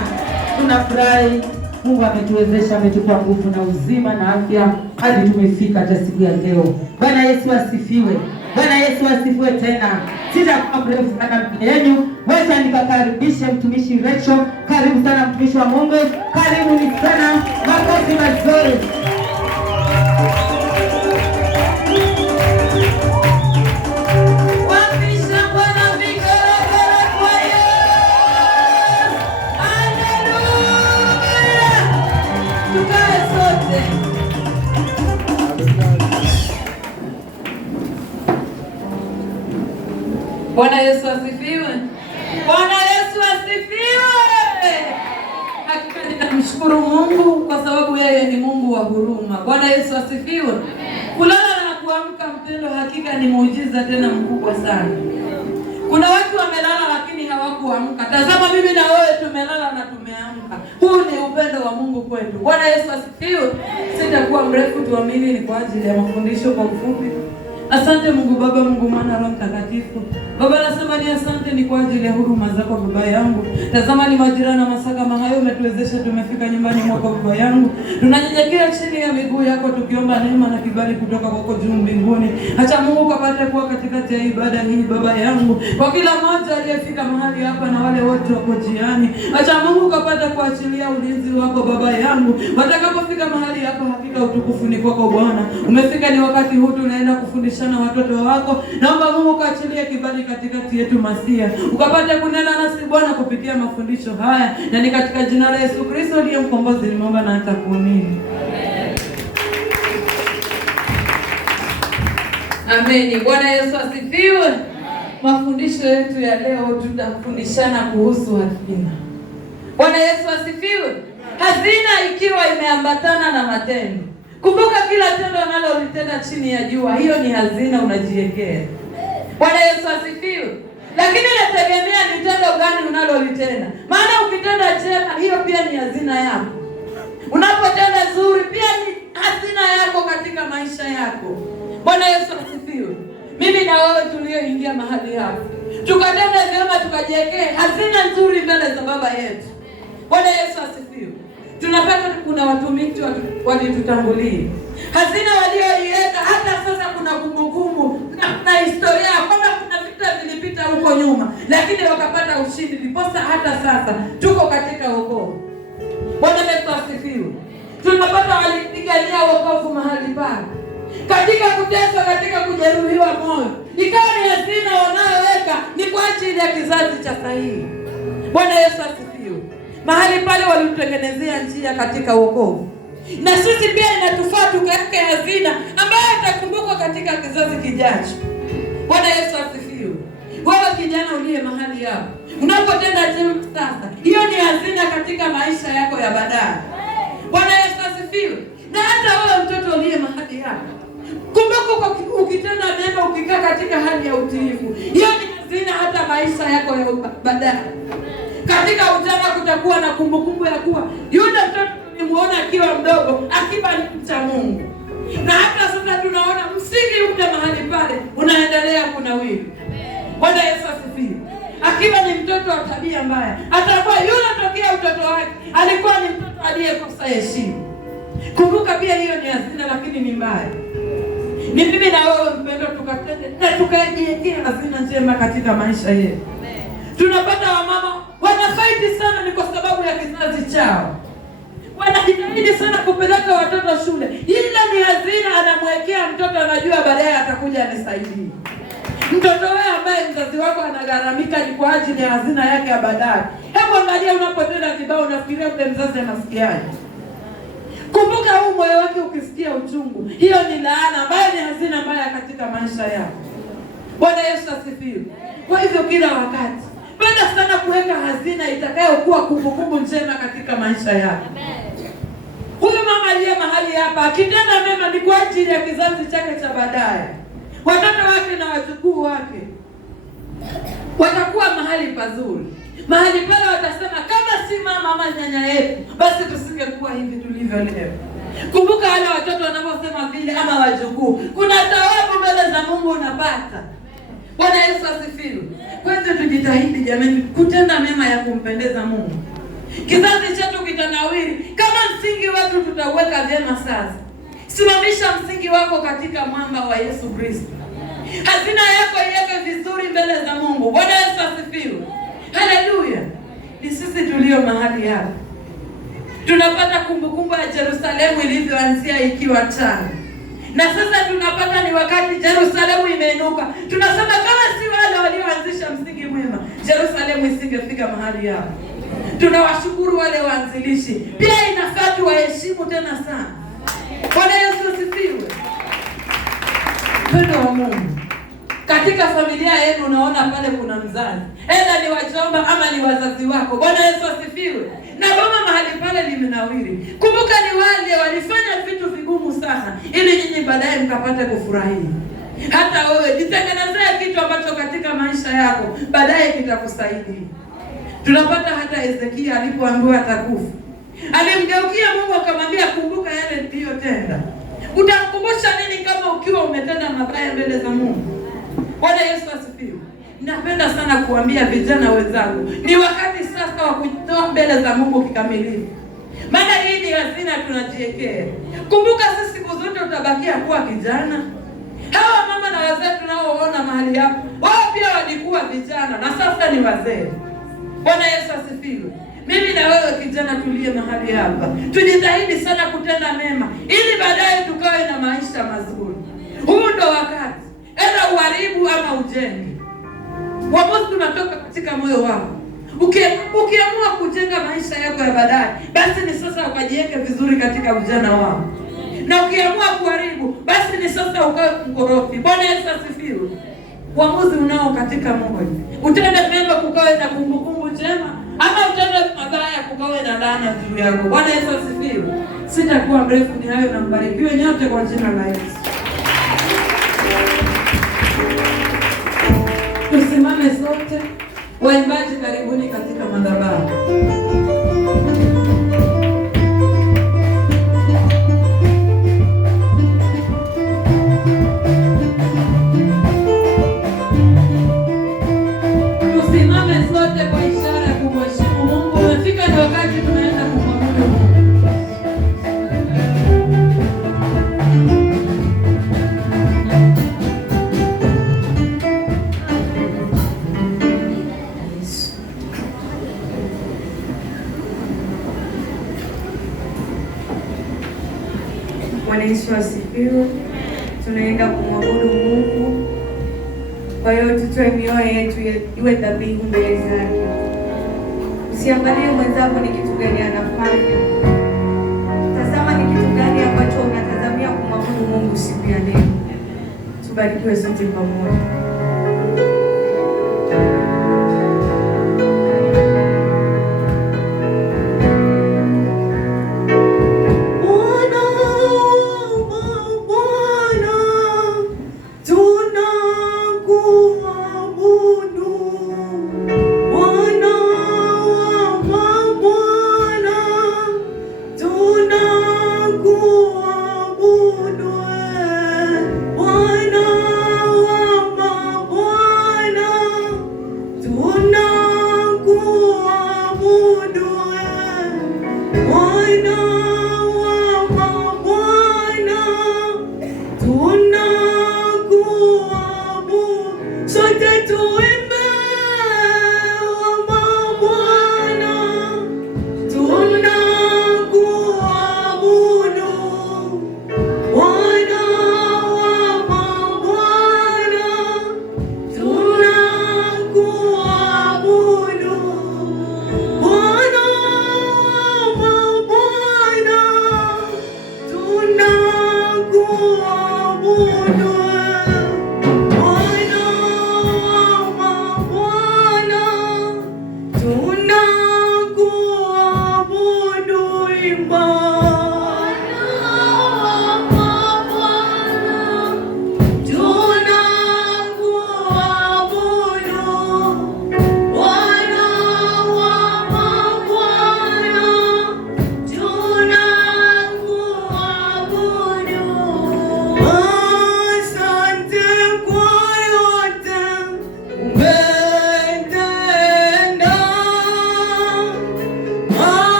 tena. Tunafurahi Mungu ametuwezesha, ametupa nguvu na uzima na afya hadi tumefika hata siku ya leo. Bwana Yesu asifiwe. Bwana Yesu asifiwe tena. Sitakuwa mrefu sana mbele yenu. Wacha nikakaribishe mtumishi Rachel. Karibu sana mtumishi wa Mungu. Karibu ni sana. Makofi mazuri. Bwana Yesu asifiwe. Bwana Yesu asifiwe. Hakika ninamshukuru Mungu kwa sababu yeye ni Mungu wa huruma. Bwana Yesu asifiwe. Kulala na kuamka mpendo, hakika ni muujiza tena mkubwa sana. Kuna watu wamelala lakini hawakuamka. Tazama mimi na wewe tumelala na tumeamka. Huu ni upendo wa Mungu kwetu. Bwana Yesu asifiwe. Sitakuwa mrefu, tuamini ni kwa ajili ya mafundisho kwa ufupi. Asante Mungu Baba, Mungu Mwana, Roho Mtakatifu. Baba nasema ni asante ni kwa ajili ya huruma zako Baba yangu. Tazama ni majira na masaa kama hayo umetuwezesha tumefika nyumbani mwako Baba yangu. Tunanyenyekea chini ya miguu yako tukiomba neema na kibali kutoka kwako juu mbinguni. Acha Mungu kapate kuwa katikati ya ibada hii Baba yangu. Kwa kila mmoja aliyefika mahali hapa na wale wote wako jiani. Acha Mungu kapate kuachilia ulinzi wako Baba yangu. Watakapofika mahali hapa hakika utukufu ni kwako Bwana. Umefika ni wakati huu tunaenda kufundisha na watoto wako. Naomba Mungu kaachilie kibali katikati yetu Masia. Ukapate kunena nasi Bwana kupitia mafundisho haya. Na ni katika jina la Yesu Kristo ndiye mkombozi nimeomba na nitakuamini. Amen. Bwana Yesu asifiwe. Mafundisho yetu ya leo tutafundishana kuhusu hazina. Bwana Yesu asifiwe. Hazina ikiwa imeambatana na matendo. Kumbuka kila tendo unalolitenda chini ya jua, hiyo ni hazina unajiwekea. Bwana Yesu asifiwe. Lakini inategemea ni tendo gani unalolitenda. Maana ukitenda jema, hiyo pia ni hazina yako. Unapotenda zuri, pia ni hazina yako katika maisha yako. Bwana Yesu asifiwe. Mimi na wewe tulioingia mahali hapa, tukatenda vyema, tukajiwekea hazina nzuri mbele za Baba yetu. Bwana Yesu asifiwe. Tunapata kuna watumishi walitutangulia. Hazina walioiweka hata sasa kuna kumbukumbu na historia kwamba kuna vita vilipita huko nyuma, lakini wakapata ushindi. Ndiposa hata sasa tuko katika wokovu. Bwana Yesu asifiwe. Tunapata walipigania wokovu mahali pale. Katika kuteswa, katika kujeruhiwa moyo. Ikawa ni hazina wanayoweka ni kwa ajili ya kizazi cha sahihi. Bwana Yesu asifiwe. Mahali pale walitutengenezea njia katika wokovu. Na sisi pia inatufaa tukaweke hazina ambayo itakumbukwa katika kizazi kijacho. Bwana Yesu asifiwe. Wewe kijana uliye mahali hapo, unapotenda jema sasa, hiyo ni hazina katika maisha yako ya baadaye. Bwana Yesu asifiwe. Na hata wewe mtoto uliye mahali hapo, kumbuka ukitenda mema, ukikaa katika hali ya utiifu, hiyo ni hazina hata maisha yako ya baadaye. Katika ujana kutakuwa na kumbukumbu ya kuwa yule mtoto tulimuona akiwa mdogo akiwa ni mcha Mungu. Na hata sasa tunaona msingi ule mahali pale unaendelea kunawiri. Bwana Yesu asifiwe. Akiwa ni mtoto wa tabia mbaya, atakuwa yule tokea utoto wake alikuwa ni mtoto aliyekosa heshima. Kumbuka pia hiyo ni hazina, lakini ni mbaya. Ni mimi na wewe mpendo tukatende na tukajiwekea hazina njema katika maisha yetu. Tunapata wamama wanafaidi sana ni kwa sababu ya kizazi chao. Wanajitahidi sana kupeleka watoto shule. Ile ni hazina anamwekea mtoto, anajua baadaye atakuja anisaidie. Mtoto wewe ambaye mzazi wako anagharamika ni kwa ajili ya hazina yake ya baadaye. Hebu angalia unapotenda kibao unafikiria ule mzazi anasikiaje? Kumbuka huu moyo wake ukisikia uchungu, hiyo ni laana ambayo ni hazina mbaya katika maisha yako. Bwana Yesu asifiwe. Kwa hivyo kila wakati penda sana kuweka hazina itakayokuwa kumbukumbu njema katika maisha yako. Huyu mama aliye mahali hapa akitenda mema ni kwa ajili ya kizazi chake cha baadaye. Watoto wake na wajukuu wake watakuwa mahali pazuri. Mahali pale watasema kama si mama ama nyanya yetu, basi tusingekuwa hivi tulivyo leo. Kumbuka wale watoto wanaposema vile ama wajukuu, kuna thawabu mbele za Mungu unapata. Bwana Yesu asifiwe. Kwa hivyo tujitahidi jamani kutenda mema ya kumpendeza Mungu. Kizazi chetu kitanawiri kama msingi wetu tutaweka vyema sasa. Simamisha msingi wako katika mwamba wa Yesu Kristo. Hazina yako iweke vizuri mbele za Mungu. Bwana Yesu asifiwe. Haleluya. Ni sisi tulio mahali hapa tunapata kumbukumbu ya Yerusalemu ilivyoanzia ikiwa tano. Na sasa tunapata ni wakati Yerusalemu imeinuka. Tunasema kama si wale walioanzisha msingi mwema, Yerusalemu isingefika mahali hapa. Tunawashukuru wale waanzilishi. Pia inafaa tuwaheshimu tena sana. Bwana Yesu asifiwe. Pendo wa Mungu. Katika familia yenu unaona pale kuna mzazi. Aidha ni wajomba ama ni wazazi wako. Bwana Yesu asifiwe. Na boma mahali pale limenawiri. Kumbuka ni wale walifanya vitu vigumu sana ili nyinyi baadaye mkapate kufurahia. Hata wewe jitengenezee kitu ambacho katika maisha yako baadaye kitakusaidia. Tunapata hata Hezekia alipoambiwa atakufa, alimgeukia Mungu akamwambia, kumbuka yale niliyotenda. Utakumbusha nini kama ukiwa umetenda mabaya mbele za Mungu? Bwana Yesu asifiwe. Napenda sana kuambia vijana wenzangu, ni wakati sasa wa kujitoa mbele za Mungu kikamilifu. Maana hii ni hazina tunajiwekea. Kumbuka sisi siku zote utabakia kuwa kijana. Hawa mama na wazee tunaoona mahali hapo, wao pia walikuwa vijana na sasa ni wazee. Bwana Yesu asifiwe. Mimi na wewe kijana tulie mahali hapa, tujitahidi sana kutenda mema ili baadaye tukawe na maisha mazuri. Huu ndo wakati. Ela uharibu ama ujenge. Uamuzi unatoka katika moyo wako. Ukiamua kujenga maisha yako ya baadaye, basi ni sasa ukajiweke vizuri katika ujana wako. Na ukiamua kuharibu, basi ni sasa ukawe mkorofi. Bwana Yesu asifiwe. Uamuzi unao katika moyo. Utende mema kukawe na kumbukumbu njema, ama utende mabaya kukawe na laana juu yako. Bwana Yesu asifiwe. Sitakuwa mrefu, ni hayo na mbarikiwe nyote kwa jina la Yesu. Tusimame sote. Waimbaji karibuni katika madhabahu. Tusimame sote kwa ishara ya kumheshimu Mungu. Umefika ni wakati tunaenda kumwabudu Mungu. Bwana Yesu asifiwe. Tunaenda kumwabudu Mungu. Kwa hiyo tutoe mioyo yetu iwe dhabihu mbele zake. Usiangalie mwenzako ni kitu gani anafanya. Tazama ni kitu gani ambacho unatazamia kumwabudu Mungu siku ya leo. Tubarikiwe sote pamoja.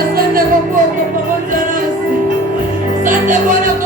Asante kwa kuwa uko pamoja nasi. Asante Bwana.